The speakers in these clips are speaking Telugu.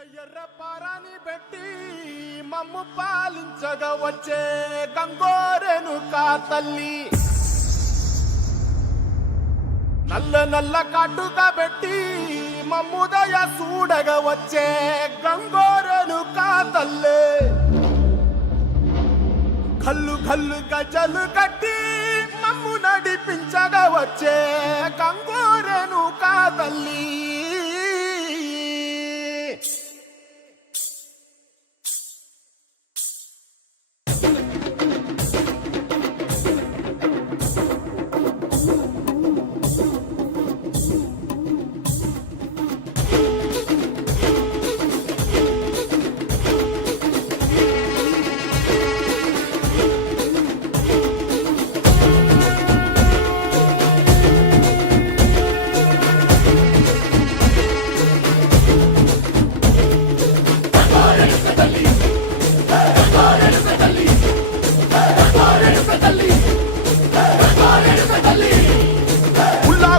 ఎర్ర పారాని పెట్టి మమ్ము పాలించగా వచ్చే గంగోరెనుకా తల్లి, నల్ల నల్ల కాటుగా పెట్టి మమ్ముదయ చూడగా వచ్చే గంగోరెనుకా తల్లి, కల్లు కల్లు గజలు కట్టి మమ్ము నడిపించగా వచ్చే గంగోరెనుకా తల్లి.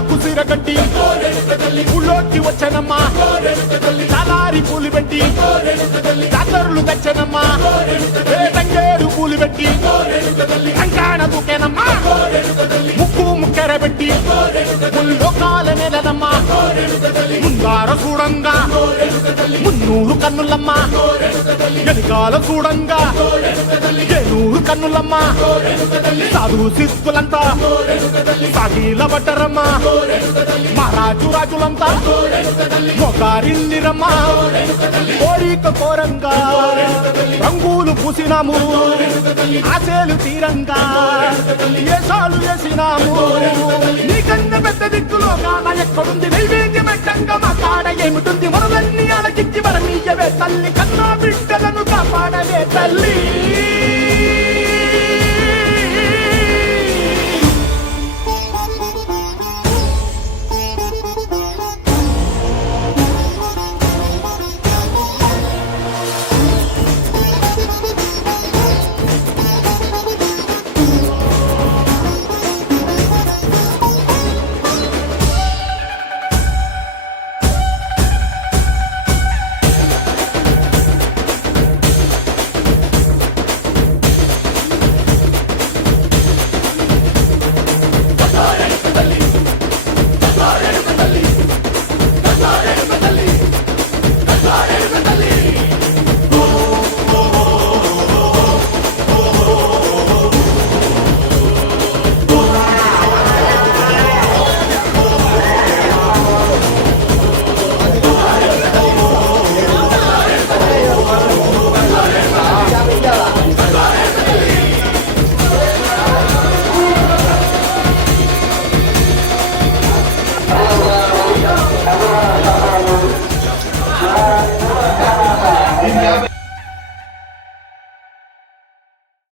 కుసిరగట్టి ఊళ్ళోకి వచ్చనమ్మా, తలారి పూలు పెట్టి జాతరులు తెచ్చనమ్మా, తంగేరు పూలు పెట్టి కంకాణ దూకేనమ్మా, ముక్కు ముక్కెర పెట్టి ముల్లోకాల నెలనమ్మా, ముందార చూడంగా మున్నూరు కన్నులమ్మా, వెనకాల చూడంగా ఏనూరు కన్నులమ్మా, సాధు సిద్ధులంతా సాగిల పడ్డరమ్మా, మహారాజు రాజులంతా మొగారిల్లిరమ్మా, కోరిక కోరంగా రంగులు పూసినాము, ఆశలు తీరంగా ఏసాలు వేసినాము, నీకన్నా పెద్ద దిక్కులో కాన ఎక్కడుంది నైవేద్యం ఎట్టంగా మా కాడ ఏమిటుంది, మనలన్నీ అలకిచ్చి వరమీయవే తల్లి, కన్నా బిడ్డలను కాపాడవే తల్లి.